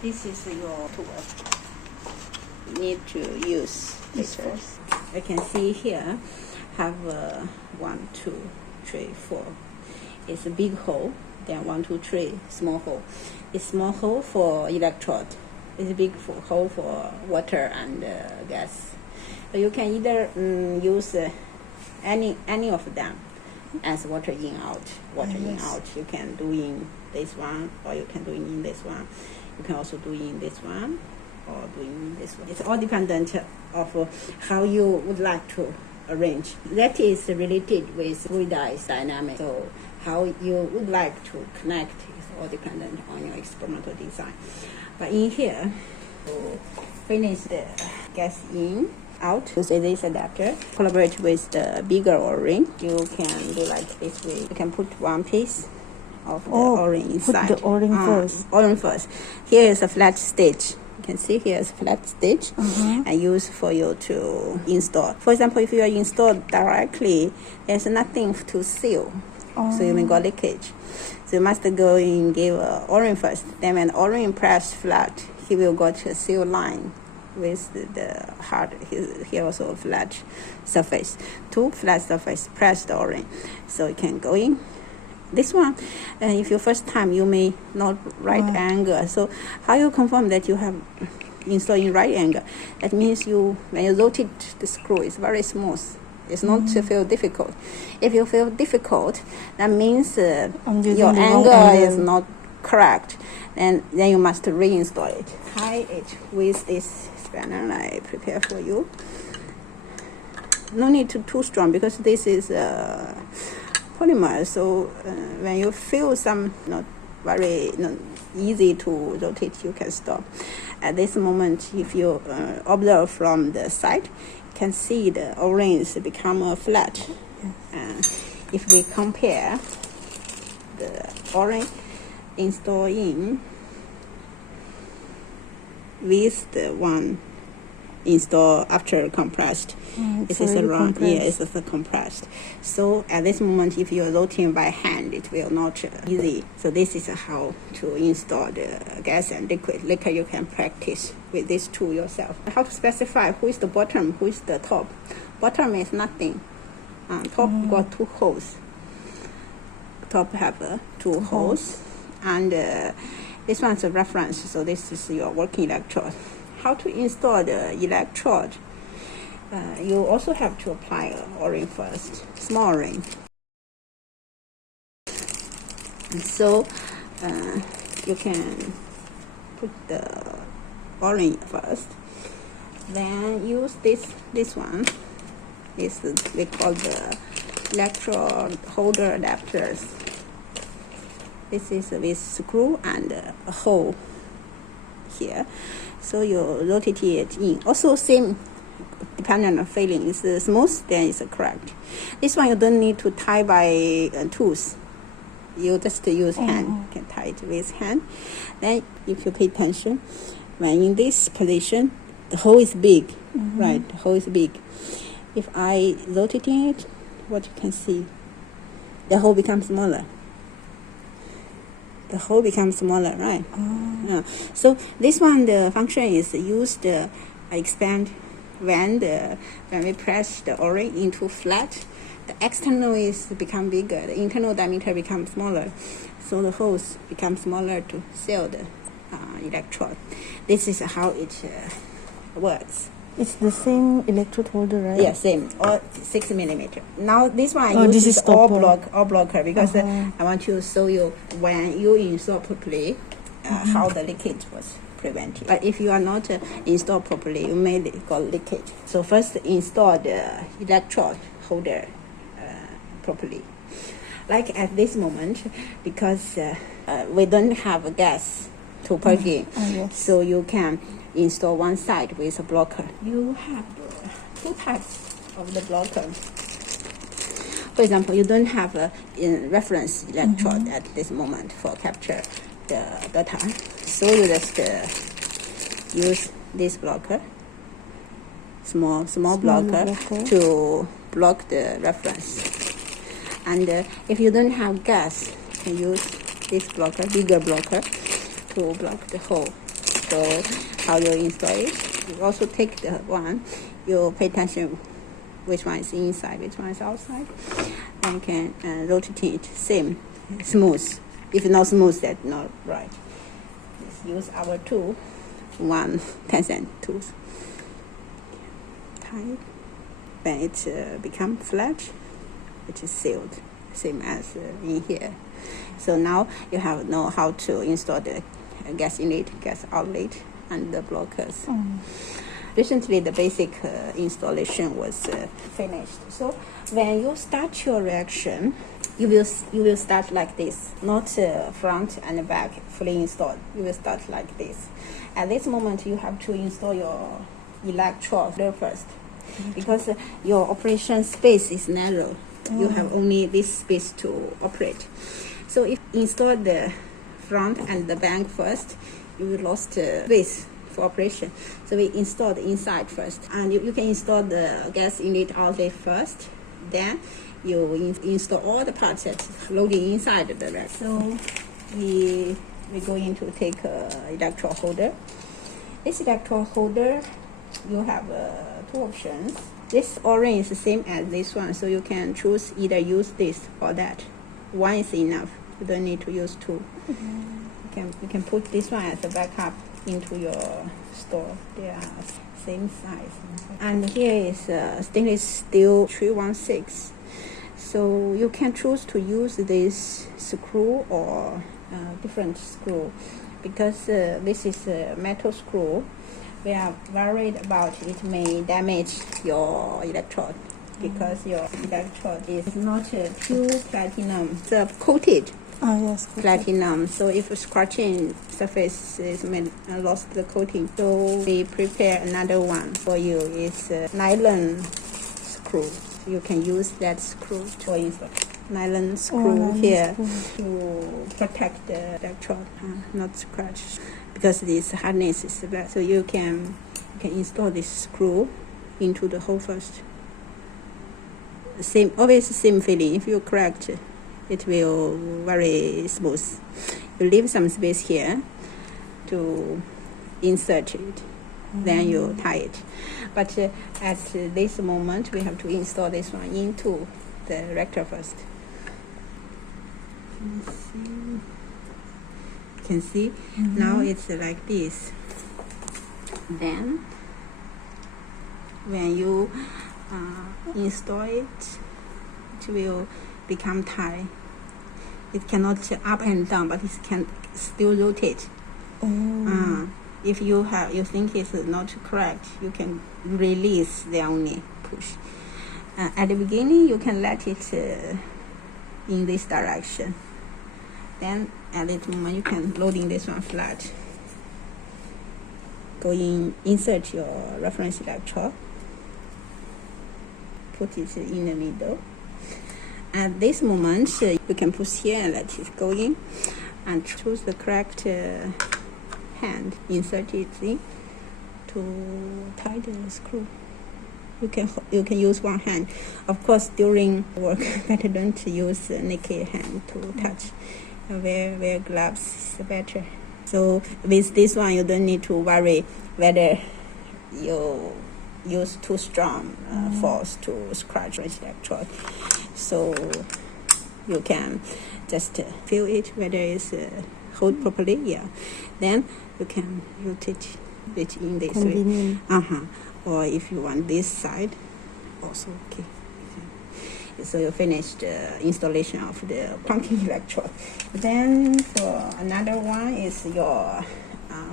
This is your tool. You need to use this first. I can see here have 1, 2, 3, 4. It's a big hole. Then 1, 2, 3 small hole. It's small hole for electrode. It's a big hole for water and gas. So you can either use any of them as water in out. Water in out. You can do in this one, or you can do in this one. You can also do in this one, or do in this one. It's all dependent of how you would like to arrange. That is related with fluidized dynamics. So how you would like to connect is all dependent on your experimental design. But in here, to finish the gas in, out, use this adapter, collaborate with the bigger O-ring. You can do like this way. You can put one piece of the O-ring inside. Put the O-ring first. O-ring first. Here is a flat stage. You can see here is a flat stage and use for you to install. For example, if you are installed directly, there's nothing to seal. So you may got leakage. So you must go in, give O-ring first. Then when O-ring press flat, he will go to a seal line with the hard, here also a flat surface. Two flat surface, press the O-ring. So you can go in. This one, if your first time, you may not right angle. So how you confirm that you have installed in right angle? That means when you rotate the screw, it's very smooth. It's not to feel difficult. If you feel difficult, that means your angle is not correct. Then you must reinstall it. Tie it with this spanner I prepare for you. No need to too strong because this is polymer. So when you feel some not very easy to rotate, you can stop. At this moment, if you observe from the side, you can see the O-rings become flat. If we compare the O-ring installed in with the one installed after compressed, it is around it's compressed. So at this moment, if you are rotating by hand, it will not easy. So this is how to install the gas and liquid. Later you can practice with this tool yourself. How to specify who is the bottom, who is the top. Bottom is nothing. Top got 2 holes. Top have 2 holes, and this one's a reference. So this is your working electrode. How to install the electrode? You also have to apply an O-ring first, small ring. So you can put the O-ring first, then use this one. This we call the electrode holder adapters. This is with screw and a hole here. So you rotate it in. Also same, depending on feeling. It's smooth, then it's correct. This one you don't need to tie by tools. You just use hand. You can tie it with hand. Then if you pay attention, when in this position, the hole is big, right? The hole is big. If I rotate it, what you can see, the hole becomes smaller. The hole becomes smaller, right? So this one, the function is used expand when we press the O-ring into flat. The external is become bigger. The internal diameter becomes smaller. So the holes become smaller to seal the electrode. This is how it works. It's the same electrode holder, right? Yeah, same. Or 6 millimeter. Now this one I use is all blocker because I want to show you when you install properly how the leakage was prevented. But if you are not installed properly, you may got leakage. So first install the electrode holder properly. Like at this moment, because we don't have a gas to plug in, so you can install one side with a blocker. You have 2 types of the blocker. For example, you don't have a reference electrode at this moment for capture the data. So you just use this blocker, small blocker to block the reference. And if you don't have gas, you can use this blocker, bigger blocker, to block the hole. show how you install it. You also take the one, you pay attention which one is inside, which one is outside, and you can rotate it, same, smooth. If not smooth, that's not right. Let's use our tool, 1 10-cent tool. Tight. When it becomes flat, it is sealed, same as in here. So now you have know how to install the gas inlet, gas outlet, and the blockers. Recently, the basic installation was finished. So when you start your reaction, you will start like this, not front and back fully installed. You will start like this. At this moment, you have to install your electrode first, because your operation space is narrow. You have only this space to operate. So if you install the front and the back first, you will lost space for operation. So we install the inside first, and you can install the gas inlet outlet first. Then you install all the parts that's loading inside the rack. So we're going to take a electrode holder. This electrode holder, you have 2 options. This orange is the same as this one, so you can choose either use this or that. One is enough. You don't need to use 2. You can put this one as a backup into your store. They are same size. And here is stainless steel 316. So you can choose to use this screw or different screw, because this is a metal screw. We are worried about it may damage your electrode, because your electrode is not a pure platinum, it's coated. Yes. Platinum. So if a scratching surface is lost the coating, so we prepare another one for you. It's a nylon screw. You can use that screw to install. Nylon screw here to protect the electrode, not scratch, because this hardness is bad. So you can install this screw into the hole first. Always same feeling. If you correct, it will very smooth. You leave some space here to insert it, then you tie it. But at this moment, we have to install this one into the reactor first. You can see now it's like this. Then when you install it, it will become tight. It cannot up and down, but it can still rotate. If you think it's not correct, you can release, then only push. At the beginning, you can let it in this direction. Then at this moment, you can loading this one flat. Insert your reference electrode. Put it in the middle. At this moment, you can push here and let it go in, and choose the correct hand. Insert it in to tie the screw. You can use one hand. Of course, during work, better don't use naked hand to touch. Wear gloves is better. So with this one, you don't need to worry whether you use too strong force to scratch the electrode. So you can just feel it whether it's hold properly. Yeah. Then you can rotate it in this way. Or if you want this side, also okay. So you finished the installation of the pumping electrode. Then for another one is your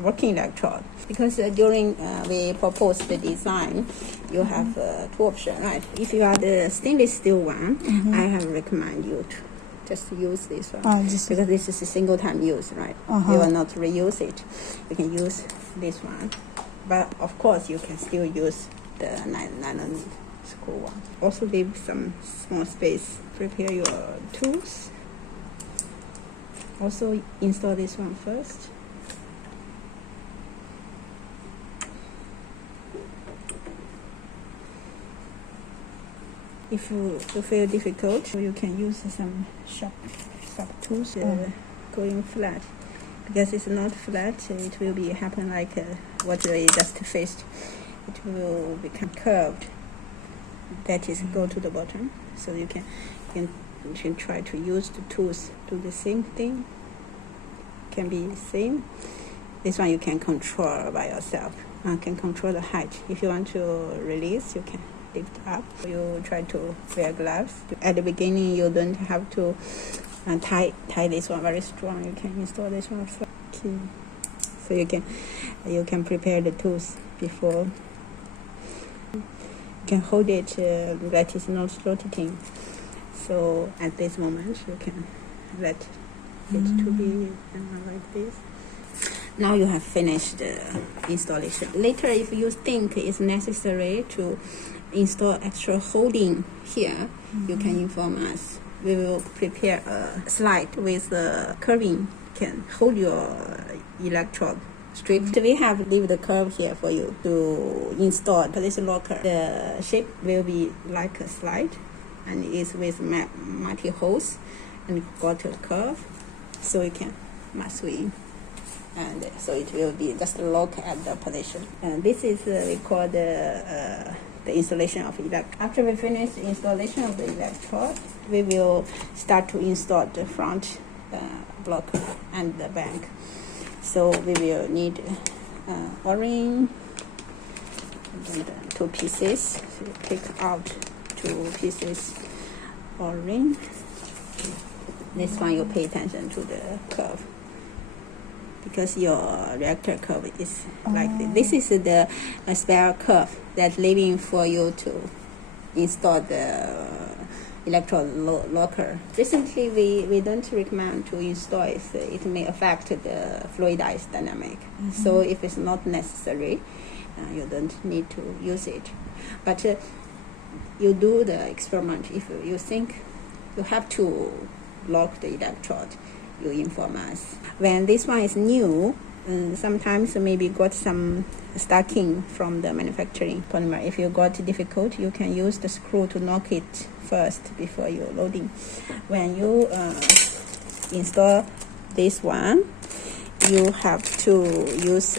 working electrode. Because during we proposed the design, you have 2 options, right? If you are the stainless steel one, I have recommend you to just use this one, because this is a single time use, right? You will not reuse it. You can use this one, but of course you can still use the nylon screw one. Also leave some small space. Prepare your tools. Also install this one first. If you feel difficult, you can use some sharp tools going flat. because it's not flat, it will be happen like what we just faced. It will become curved. That is go to the bottom. So you can try to use the tools, do the same thing. Can be the same. This one you can control by yourself. Can control the height. If you want to release, you can lift up. You try to wear gloves. At the beginning, you don't have to tie this one very strong. You can install this one first. Okay. So you can prepare the tools before. You can hold it that is not rotating. So at this moment, you can let it to be like this. Now you have finished the installation. Later, if you think it's necessary to install extra holding here, you can inform us. We will prepare a slide with a curving, can hold your electrode straight. We have leave the curve here for you to install this locker. The shape will be like a slide, and it's with multi holes and got a curve, so you can mess with. And so it will be just look at the position. And this is we call the installation of electrode. After we finish the installation of the electrode, we will start to install the front block and the back. So we will need O-ring and 2 pieces. So pick out 2 pieces O-ring. This one you pay attention to the curve, because your reactor curve is like this. This is the spare curve that's leaving for you to install the electrode locker. Recently, we don't recommend to install it. It may affect the fluidized dynamic. So if it's not necessary, you don't need to use it. But you do the experiment. If you think you have to lock the electrode, you inform us. When this one is new, sometimes maybe got some stacking from the manufacturing polymer. If you got difficult, you can use the screw to knock it first before you're loading. When you install this one, you have to use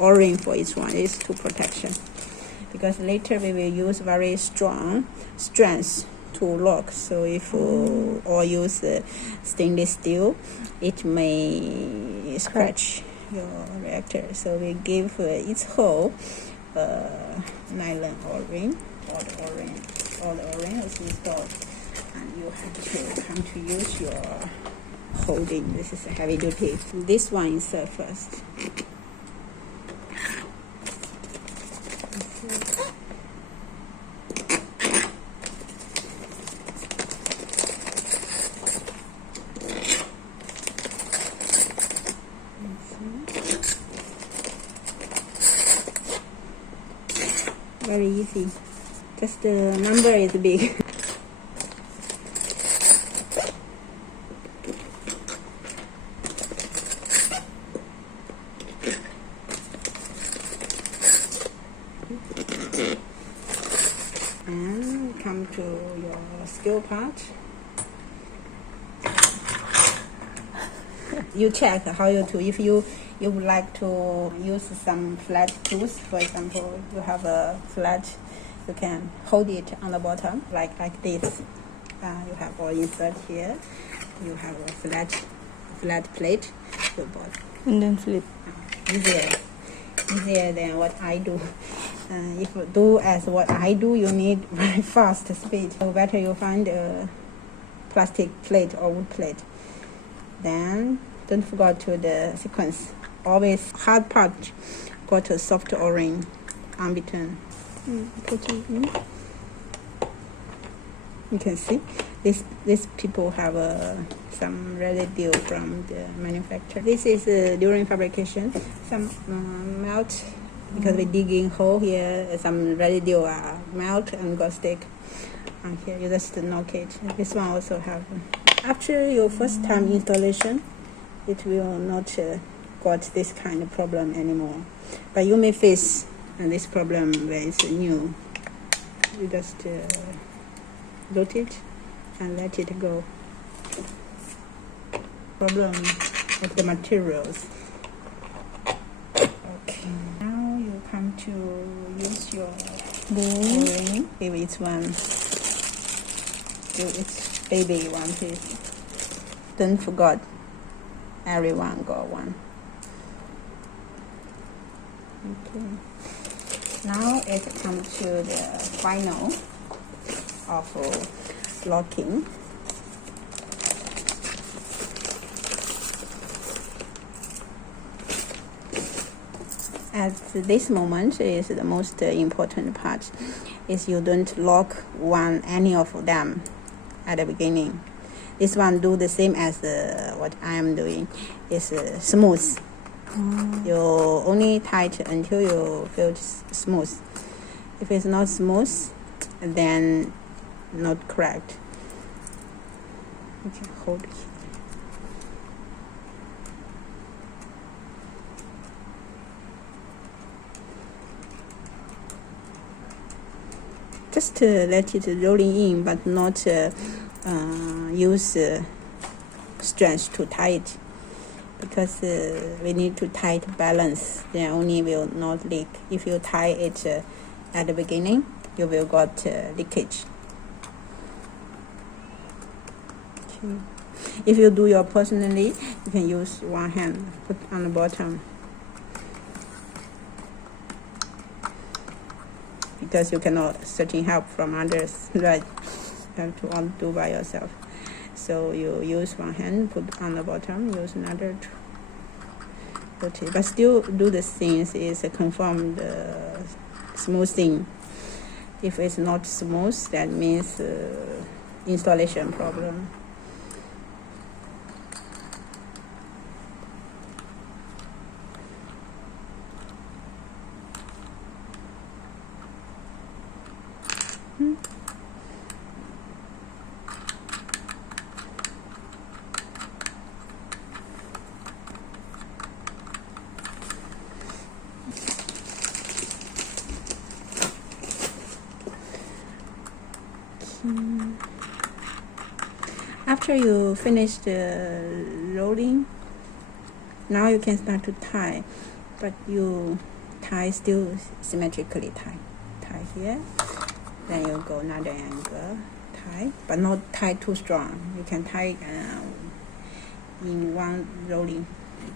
O-ring for each one. It's to protection, because later we will use very strong strands to lock. So if you or use stainless steel, it may scratch your reactor. So we give each hole nylon O-ring. All the O-ring is installed, and you have to come to use your holding. This is a heavy duty. This one insert first. Very easy. Just the number is big. And come to your skill part. You check how you do. If you would like to use some flat tools, for example, you have a flat, you can hold it on the bottom like this. You have all insert here. You have a flat plate. You bought. And then flip. Easier than what I do. If you do as what I do, you need very fast speed. So better you find a plastic plate or wood plate. Then don't forget to the sequence. Always hard part got a soft O-ring on between. Put it in. You can see these people have some residue from the manufacturer. This is during fabrication, some melt, because we digging hole here, some residue melt and got stick. And here you just knock it. This one also have. After your first time installation, it will not got this kind of problem anymore. But you may face this problem when it's new. You just load it and let it go. Problem of the materials. Okay, now you come to use your ring. Give each one, give each baby one piece. Don't forget, everyone got one. Okay. Now it comes to the final of locking. At this moment is the most important part, is you don't lock any of them at the beginning. This one do the same as what I am doing. It's smooth. You only tight until you feel it's smooth. If it's not smooth, then not correct. You can hold it. Just let it rolling in, but not use strength to tie it, because we need to tight balance, then only will not leak. If you tie it at the beginning, you will got leakage. Okay. If you do your personally, you can use one hand, put on the bottom, because you cannot searching help from others, right? You have to all do by yourself. So you use one hand, put on the bottom, use another to put it. But still do the things is confirm the smoothing. If it's not smooth, that means installation problem. After you finish the rolling, now you can start to tie, but you tie still symmetrically tie here, then you go another angle, tie, but not tie too strong. You can tie in one rolling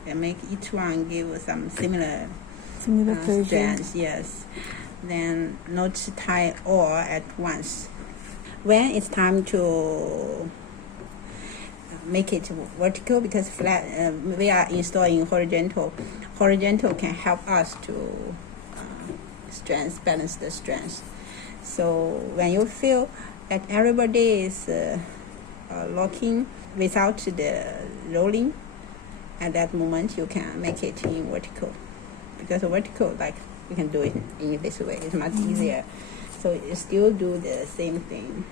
and make each one give some similar strength. Yes, then not tie all at once. When it's time to make it vertical, because flat we are installing horizontal. Horizontal can help us to balance the strength. So when you feel that everybody is locking without the rolling, at that moment you can make it in vertical, because vertical, like, you can do it in this way. It's much easier. So you still do the same thing.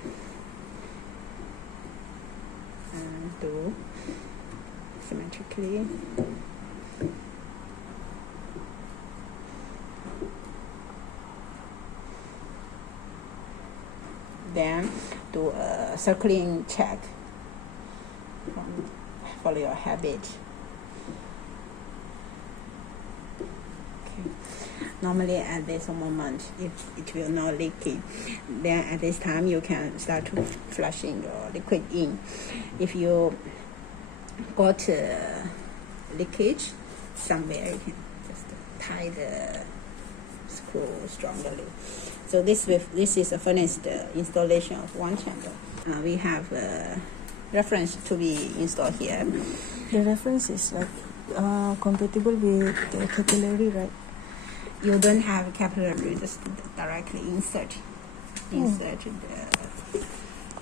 Do symmetrically. Then do a circling check. Follow your habit. Okay. Normally at this moment, if it will not leaking, then at this time you can start to flushing your liquid in. If you got leakage somewhere, you can just tie the screw strongly. So this is a finished installation of one chamber. We have a reference to be installed here. The reference is like compatible with the capillary, right? You don't have capillary, just directly insert the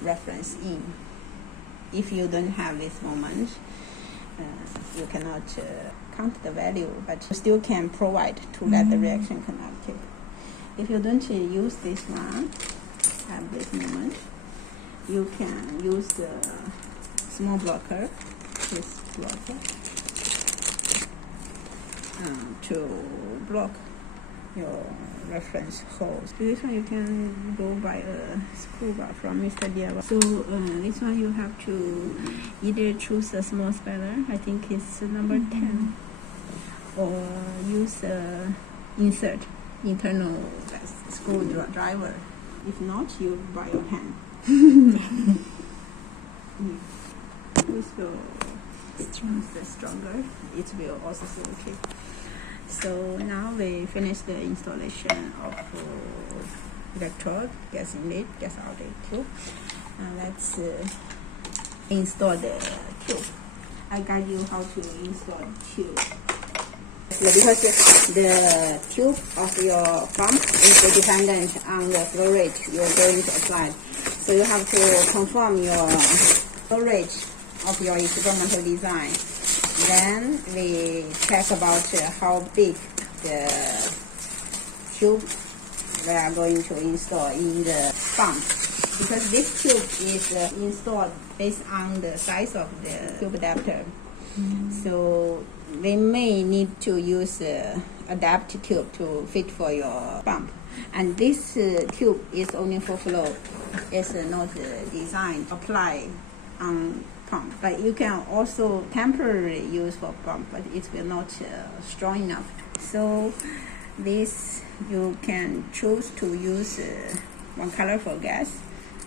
reference in. If you don't have this moment, you cannot count the value, but you still can provide to let the reaction conductive. If you don't use this one at this moment, you can use the small blocker, this blocker, to block your reference holes. This one you can go by a screw bar from Mr. DIY. So this one you have to either choose a small spanner, I think it's number 10, or use insert internal screwdriver. If not, you by your hand. So stronger, it will also be okay. So now we finish the installation of electrode, gas inlet, gas outlet tube. Let's install the tube. I guide you how to install tube. Because the tube of your pump is dependent on the flow rate you're going to apply. So you have to confirm your flow rate of your experimental design. Then we check about how big the tube we are going to install in the pump. Because this tube is installed based on the size of the tube adapter. So we may need to use adapt tube to fit for your pump. And this tube is only for flow. It's not designed to apply on pump. But you can also temporarily use for pump, but it will not strong enough. So this you can choose to use one color for gas,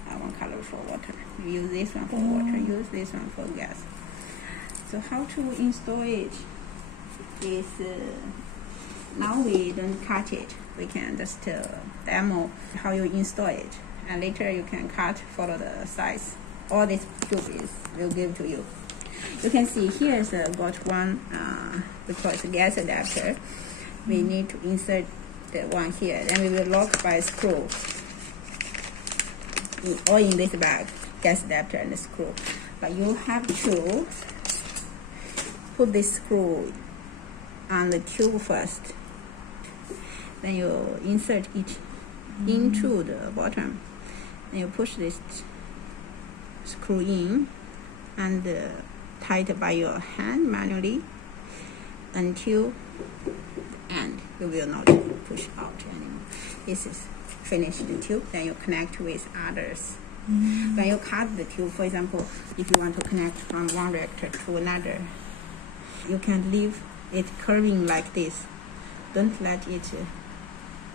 one color for water. Use this one for water, use this one for gas. So how to install it is, now we don't cut it. We can just demo how you install it. And later you can cut, follow the size. All this tube will give to you. You can see here is got one, because gas adapter. We need to insert the one here. Then we will lock by a screw. All in this bag, gas adapter and the screw. But you have to put this screw on the tube first. Then you insert it into the bottom. Then you push this screw in and tight by your hand manually until the end. You will not push out anymore. This is finished the tube. Then you connect with others. When you cut the tube, for example, if you want to connect from one reactor to another, you can leave it curving like this. Don't let it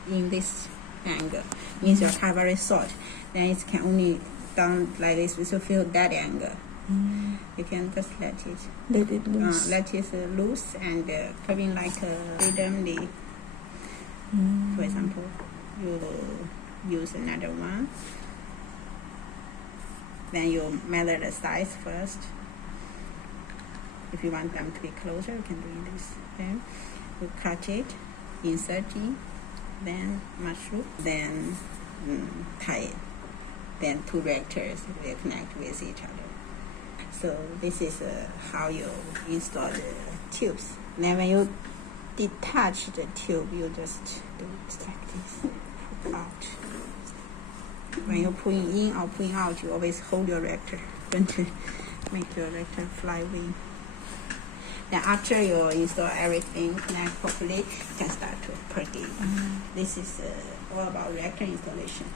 in this angle. Means your car very short. Then it can only down like this, so feel that angle. You can just let it loose. Let it loose and curving like randomly. For example, you use another one. Then you measure the size first. If you want them to be closer, you can do this. Then you cut it, insert it, then mushroom, then tie it. Then two reactors will connect with each other. So this is how you install the tubes. Then when you detach the tube, you just do it like this, pull out. When you're pulling in or pulling out, you always hold your reactor. Don't make your reactor fly away. Then after you install everything, connect properly, you can start to percolate. This is all about reactor installation.